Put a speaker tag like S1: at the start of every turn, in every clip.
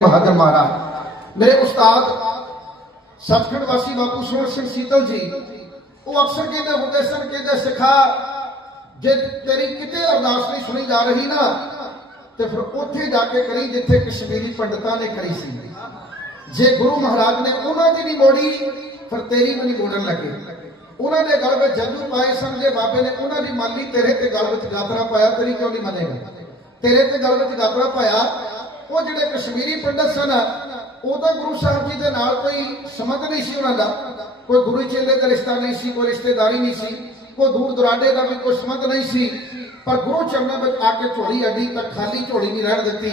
S1: ਬਹਾਦਰ ਮਹਾਰਾਜ। ਮੇਰੇ ਉਸਤਾਦ ਸਤਖੰਡ ਵਾਸੀ ਬਾਪੂ ਸੋਹਣ ਸਿੰਘ ਸੀਤਲ ਜੀ, ਉਹ ਅਕਸਰ ਕਹਿੰਦੇ ਹੁੰਦੇ ਸਨ, ਕਹਿੰਦੇ ਸਿਖਾ, ਜੇ ਤੇਰੀ ਕਿਤੇ ਅਰਦਾਸ ਨਹੀਂ ਸੁਣੀ ਜਾ ਰਹੀ ਨਾ, ਤੇ ਫਿਰ ਉੱਥੇ ਜਾ ਕੇ ਕਰੀ ਜਿੱਥੇ ਕਸ਼ਮੀਰੀ ਪੰਡਤਾਂ ਨੇ ਕਰੀ ਸੀ। ਜੇ ਗੁਰੂ ਮਹਾਰਾਜ ਨੇ ਉਹਨਾਂ ਦੀ ਨਹੀਂ ਮੋੜੀ, ਫਿਰ ਤੇਰੀ ਵੀ ਨਹੀਂ ਮੋੜਨ ਲੱਗੇ। ਉਹਨਾਂ ਦੇ ਗਲ ਵਿੱਚ ਜੰਜੂ ਪਾਏ ਸਨ, ਜੇ ਬਾਬੇ ਨੇ ਉਹਨਾਂ ਦੀ ਮੰਨ ਲਈ ਤੇਰੇ ਤੇ ਗਲ ਵਿੱਚ ਗਾਤਰਾ ਪਾਇਆ, ਤੇਰੀ ਕਿਉਂ ਨਹੀਂ ਮੰਨੇਗਾ? ਤੇਰੇ ਤੇ ਗਲ ਵਿੱਚ ਗਾਤਰਾ ਪਾਇਆ ਉਹ ਜਿਹੜੇ ਕਸ਼ਮੀਰੀ ਪੰਡਤ ਸਨ, ਉਹ ਤਾਂ ਗੁਰੂ ਸਾਹਿਬ ਜੀ ਦੇ ਨਾਲ ਕੋਈ ਸੰਬੰਧ ਨਹੀਂ ਸੀ ਉਹਨਾਂ ਦਾ। ਕੋਈ ਗੁਰੂ ਚੇਲੇ ਦਾ ਰਿਸ਼ਤਾ ਨਹੀਂ ਸੀ, ਕੋਈ ਰਿਸ਼ਤੇਦਾਰੀ ਨਹੀਂ ਸੀ, ਕੋਈ ਦੂਰ ਦੁਰਾਡੇ ਦਾ ਵੀ ਕੋਈ ਸੰਬੰਧ ਨਹੀਂ ਸੀ। ਪਰ ਗੁਰੂ ਚਰਨਾਂ ਵਿੱਚ ਆ ਕੇ ਝੋਲੀ ਅੱਡੀ ਤਾਂ ਖਾਲੀ ਝੋਲੀ ਨਹੀਂ ਰਹਿਣ ਦਿੱਤੀ।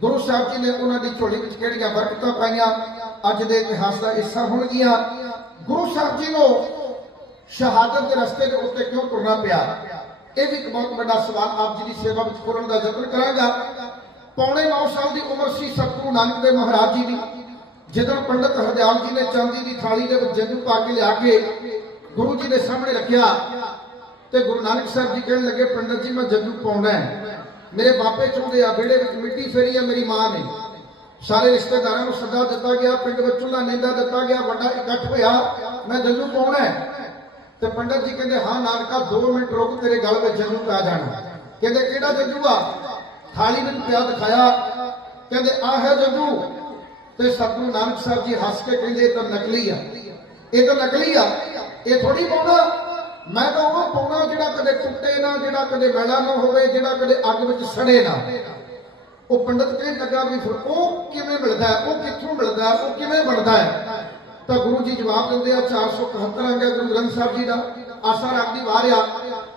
S1: ਗੁਰੂ ਸਾਹਿਬ ਜੀ ਨੇ ਉਹਨਾਂ ਦੀ ਝੋਲੀ ਵਿੱਚ ਕਿਹੜੀਆਂ ਬਰਕਤਾਂ ਪਾਈਆਂ? ਅੱਜ ਦੇ ਇਤਿਹਾਸ ਦਾ ਹਿੱਸਾ ਹੋਣਗੀਆਂ ਗੁਰੂ ਸਾਹਿਬ ਜੀ ਨੂੰ ਸ਼ਹਾਦਤ ਦੇ ਰਸਤੇ ਦੇ ਉੱਤੇ ਕਿਉਂ ਤੁਰਨਾ ਪਿਆ? ਇਹ ਵੀ ਇੱਕ ਬਹੁਤ ਵੱਡਾ ਸਵਾਲ ਆਪ ਜੀ ਦੀ ਸੇਵਾ ਵਿੱਚ ਕਰਨ ਦਾ ਯਤਨ ਕਰਾਂਗਾ। ਪੌਣੇ 9 ਸਾਲ ਦੀ ਉਮਰ ਸੀ ਸਤਗੁਰੂ ਨਾਨਕ ਦੇ ਮਹਾਰਾਜ ਜੀ ਦੀ ਜਦੋਂ ਪੰਡਤ ਹਰਦਿਆਲ ਜੀ ਨੇ ਚਾਂਦੀ ਦੀ ਥਾਲੀ ਦੇ ਵਿੱਚ ਜੰਜੂ ਪਾ ਕੇ ਲਿਆ ਕੇ ਗੁਰੂ ਜੀ ਦੇ ਸਾਹਮਣੇ ਰੱਖਿਆ ਤੇ ਗੁਰੂ ਨਾਨਕ ਸਾਹਿਬ ਜੀ ਕਹਿਣ ਲੱਗੇ, ਪੰਡਤ ਜੀ, ਮੈਂ ਜੰਜੂ ਪਾਉਣਾ ਹੈ। ਮੇਰੇ ਬਾਪੇ ਚਾਹੁੰਦੇ ਆ, ਵਿਹੜੇ ਵਿੱਚ ਮਿੱਟੀ ਫੇਰੀ ਆ, ਮੇਰੀ ਮਾਂ ਨੇ। ਸਾਰੇ ਰਿਸ਼ਤੇਦਾਰਾਂ ਨੂੰ ਸੱਦਾ ਦਿੱਤਾ ਗਿਆ, ਪਿੰਡ ਵਿੱਚ ਚੁੱਲ੍ਹਾ ਨਿੰਦਾ ਦਿੱਤਾ ਗਿਆ, ਵੱਡਾ ਇਕੱਠ ਹੋਇਆ, ਮੈਂ ਜੰਜੂ ਪਾਉਣਾ ਤੇ ਪੰਡਤ ਜੀ ਕਹਿੰਦੇ, ਹਾਂ ਨਾਨਕਾ 2 ਮਿੰਟ ਰੁਕ, ਤੇਰੇ ਗਲ ਵਿੱਚ ਜੰਜੂ ਪਾ ਜਾਣਾ। ਕਹਿੰਦੇ, ਕਿਹੜਾ ਜੰਜੂ ਆ? ਥਾਲੀ ਵਿੱਚ ਪਿਆ ਦਿਖਾਇਆ। ਕਹਿੰਦੇ ਆ ਹੈ ਜੰਜੂ ਤੇ ਸਤਿਗੁਰੂ ਨਾਨਕ ਸਾਹਿਬ ਜੀ ਹੱਸ ਕੇ ਕਹਿੰਦੇ, ਇਹ ਤਾਂ ਨਕਲੀ ਆ। ਇਹ ਤਾਂ ਨਕਲੀ ਆ। ਇਹ ਥੋੜੀ ਪਾਉਣਾ। ਮੈਂ ਤਾਂ ਉਹ ਪਾਉਣਾ ਜਿਹੜਾ ਕਦੇ ਟੁੱਟੇ ਨਾ, ਜਿਹੜਾ ਕਦੇ ਮੈਲਾ ਨਾ ਹੋਵੇ, ਜਿਹੜਾ ਕਦੇ ਅੱਗ ਵਿੱਚ ਸੜੇ ਨਾ। ਉਹ ਪੰਡਤ ਕਹਿਣ ਲੱਗਾ ਵੀ ਫਿਰ ਉਹ ਕਿਵੇਂ ਮਿਲਦਾ ਉਹ ਕਿੱਥੋਂ ਮਿਲਦਾ ਉਹ ਕਿਵੇਂ ਬਣਦਾ ਹੈ? ਤਾਂ ਗੁਰੂ ਜੀ ਜਵਾਬ ਦਿੰਦੇ ਆ 471 ਅੰਗ ਹੈ ਗੁਰੂ ਗ੍ਰੰਥ ਸਾਹਿਬ ਜੀ ਦਾ। ਆਸਾ ਰੱਬ ਦੀ ਵਾਰ ਆ।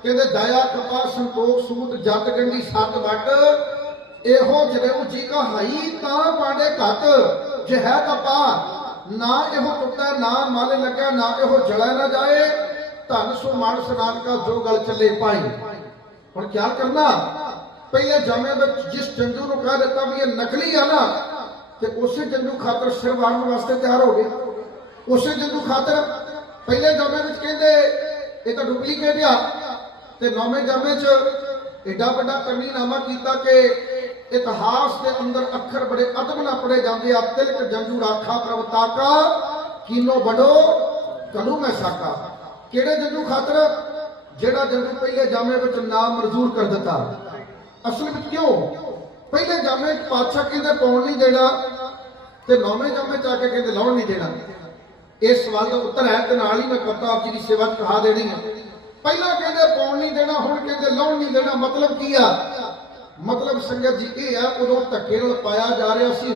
S1: ਕਹਿੰਦੇ ਦਇਆ ਕਪਾ ਸੰਤੋਖ, ਸੂਤ ਜਤ ਗੰਢੀ, ਸੱਤ ਵੱਟ। ਇਹੋ ਜਿਹੇ ਜੀ ਕਾ ਹਾਈ ਤਾਂ ਪਾਂਡੇ ਘਟ। ਜੇ ਹੈ ਤਾਂ ਨਾ ਇਹੋ ਟੁੱਟਾ ਨਾ ਮਲ ਲੱਗਾ ਨਾ ਇਹੋ ਜਲਿਆ ਨਾ ਜਾਏ। ਧਨ ਸੋ ਮਾਨਸ ਨਾਨਕਾ ਜੋ ਗਲ ਚੱਲੇ ਪਾਈ ਹੁਣ ਕੀ ਕਰਨਾ? ਪਹਿਲੇ ਜਾਮੇ ਵਿੱਚ ਜਿਸ ਜੰਜੂ ਨੂੰ ਕਹਿ ਦਿੱਤਾ ਵੀ ਇਹ ਨਕਲੀ ਆ ਨਾ, ਤੇ ਉਸੇ ਜੰਜੂ ਖਾਤਰ ਸਿਰ ਵਾਰਨ ਵਾਸਤੇ ਤਿਆਰ ਹੋ ਗਏ। ਉਸੇ ਜੰਜੂ ਖਾਤਰ ਪਹਿਲੇ ਜਾਮੇ ਵਿੱਚ ਕਹਿੰਦੇ, ਇਹ ਤਾਂ ਡੁਪਲੀਕੇਟ ਆ। ਤੇ ਨੌਵੇਂ ਜਾਮੇ 'ਚ ਏਡਾ ਵੱਡਾ ਨਾਮਾ ਕੀਤਾ ਕਿ ਇਤਿਹਾਸ ਦੇ ਅੰਦਰ ਅੱਖਰ ਬੜੇ ਅਦਬ ਨਾਲ ਪੜੇ ਜਾਂਦੇ ਆ। ਤਿਲਕ ਜੰਜੂ ਰਾਖਾ ਪ੍ਰਵਤਾਕਾ ਕੀਨੋ ਬੜੋ ਕਲੂ ਮੈਂ ਸਾਕਾ। ਕਿਹੜੇ ਜੰਜੂ ਖਾਤਰ? ਜਿਹੜਾ ਜੰਜੂ ਪਹਿਲੇ ਜਾਮੇ ਵਿੱਚ ਨਾਮ ਮਨਜ਼ੂਰ ਕਰ ਦਿੱਤਾ। ਅਸਲ ਵਿੱਚ ਕਿਉਂ? ਪਹਿਲੇ ਜਾਮੇ ਚ ਪਾਤਸ਼ਾਹ ਕਹਿੰਦੇ ਪਾਉਣ ਨਹੀਂ ਦੇਣਾ ਤੇ ਨੌਵੇਂ ਜਾਮੇ ਚ ਆ ਕੇ ਕਹਿੰਦੇ ਲਾਉਣ ਨਹੀਂ ਦੇਣਾ। ਇਸ ਸਵਾਲ ਦਾ ਉੱਤਰ ਹੈ ਤੇ ਨਾਲ ਹੀ ਮੈਂ ਕਪਤਾ ਆਪ ਜੀ ਦੀ ਸੇਵਾ ਚ ਕਹਾ ਦੇਣੀ ਹੈ ਪਹਿਲਾਂ ਕਹਿੰਦੇ ਪਾਉਣ ਨਹੀਂ ਦੇਣਾ, ਹੁਣ ਕਹਿੰਦੇ ਲਾਉਣ ਨਹੀਂ ਦੇਣਾ, ਮਤਲਬ ਕੀ ਆ? ਮਤਲਬ ਸੰਗਤ ਜੀ ਇਹ ਆ, ਉਦੋਂ ਧੱਕੇ ਨਾਲ ਪਾਇਆ ਜਾ ਰਿਹਾ ਸੀ।